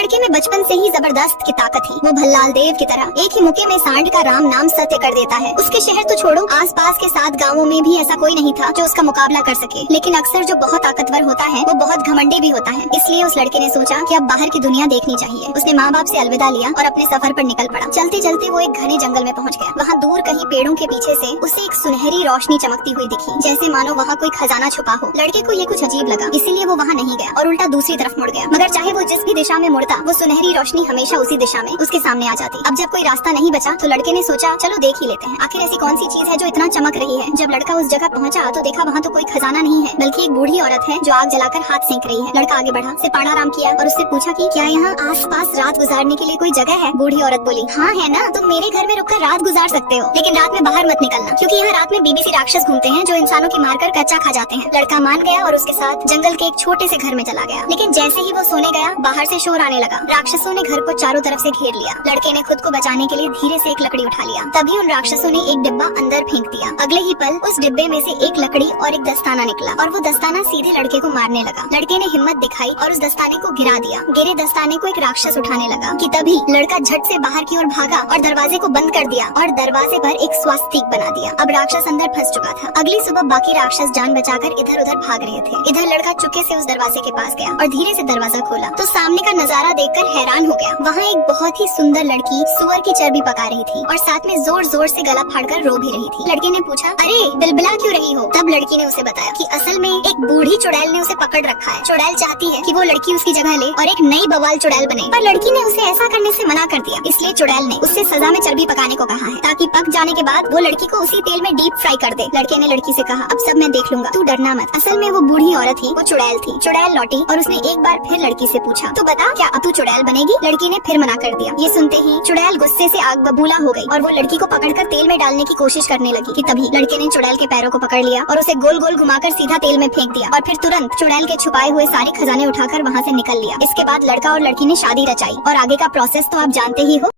लड़के में बचपन से ही जबरदस्त की ताकत थी। वो भल्लाल देव की तरह एक ही मुक्के में सांड का राम नाम सत्य कर देता है। उसके शहर तो छोड़ो, आसपास के 7 गांवों में भी ऐसा कोई नहीं था जो उसका मुकाबला कर सके। लेकिन अक्सर जो बहुत ताकतवर होता है वो बहुत घमंडी भी होता है। इसलिए उस लड़के ने सोचा कि अब बाहर की दुनिया देखनी चाहिए। उसने माँ बाप से अलविदा लिया और अपने सफर पर निकल पड़ा। चलते चलते वो एक घने जंगल में पहुँच गया। वहाँ दूर कहीं पेड़ों के पीछे से उसे एक सुनहरी रोशनी चमकती हुई दिखी, जैसे मानो वहाँ कोई खजाना छुपा हो। लड़के को ये कुछ अजीब लगा, इसीलिए वो वहाँ नहीं गया और उल्टा दूसरी तरफ मुड़ गया। मगर चाहे वो जिस भी दिशा में मुड़ता, वो सुनहरी रोशनी हमेशा उसी दिशा में उसके सामने आ जाती। अब जब कोई रास्ता नहीं बचा तो लड़के ने सोचा चलो देख ही लेते हैं, आखिर ऐसी कौन सी चीज है जो इतना चमक रही है। जब लड़का उस जगह पहुंचा तो देखा वहाँ तो कोई खजाना नहीं है, बल्कि एक बूढ़ी औरत है जो आग जलाकर हाथ सेंक रही है। लड़का आगे बढ़ा, सिपाड़ाराम किया और उससे पूछा कि क्या यहाँ आसपास रात गुजारने के लिए कोई जगह है। बूढ़ी औरत बोली, हाँ है ना, तुम मेरे घर में रुककर रात गुजार सकते हो, लेकिन रात में बाहर मत निकलना, क्योंकि यहाँ रात में बीबीसी राक्षस घूमते हैं जो इंसानों की मारकर कच्चा खा जाते हैं। लड़का मान गया और उसके साथ जंगल के एक छोटे से घर में चला गया। लेकिन जैसे ही वो सोने गया, बाहर से शोर आने लगा। राक्षसों ने घर को चारों तरफ से घेर लिया। लड़के ने खुद को बचाने के लिए धीरे से एक लकड़ी उठा लिया। तभी उन राक्षसों ने एक डिब्बा अंदर फेंक दिया। अगले ही पल उस डिब्बे में से एक लकड़ी और एक दस्ताना निकला और वो दस्ताना सीधे लड़के को मारने लगा। लड़के ने हिम्मत दिखाई और उस दस्ताने को गिरा दिया। गिरे दस्ताने को एक राक्षस उठाने लगा कि तभी लड़का झट से बाहर की ओर भागा और दरवाजे को बंद कर दिया और दरवाजे पर एक स्वास्तिक बना दिया। अब राक्षस अंदर फंस चुका था। अगली सुबह बाकी राक्षस जान बचाकर इधर उधर भाग रहे थे। इधर लड़का चुपके से उस दरवाजे के पास गया और धीरे से दरवाजा खोला तो सामने का नजारा देखकर हैरान हो गया। वहाँ एक बहुत ही सुंदर लड़की सुअर की चर्बी पका रही थी और साथ में जोर जोर से गला फाड़कर रो भी रही थी। लड़के ने पूछा, अरे बिलबिला क्यों रही हो? तब लड़की ने उसे बताया कि असल में एक बूढ़ी चुड़ैल ने उसे पकड़ रखा है। चुड़ैल चाहती है कि वो लड़की उसकी जगह ले और एक नई बवाल चुड़ैल बने, पर लड़की ने उसे ऐसा करने से मना कर दिया। इसलिए चुड़ैल ने उससे सजा में चर्बी पकाने को कहा है, ताकि पक जाने के बाद वो लड़की को उसी तेल में डीप फ्राई कर दे। लड़के ने लड़की से कहा, अब सब मैं देख लूंगा, तू डरना मत। असल में वो बूढ़ी औरत थी, वो चुड़ैल थी। चुड़ैल लौटी और उसने एक बार फिर लड़की से पूछा, तो बता क्या अब तू चुड़ैल बनेगी? लड़की ने फिर मना कर दिया। ये सुनते ही चुड़ैल गुस्से से आग बबूला हो गई और वो लड़की को पकड़कर तेल में डालने की कोशिश करने लगी कि तभी लड़के ने चुड़ैल के पैरों को पकड़ लिया और उसे गोल गोल घुमाकर सीधा तेल में फेंक दिया और फिर तुरंत चुड़ैल के छुपाए हुए सारे खजाने उठाकर वहाँ से निकल लिया। इसके बाद लड़का और लड़की ने शादी रचाई और आगे का प्रोसेस तो आप जानते ही हो।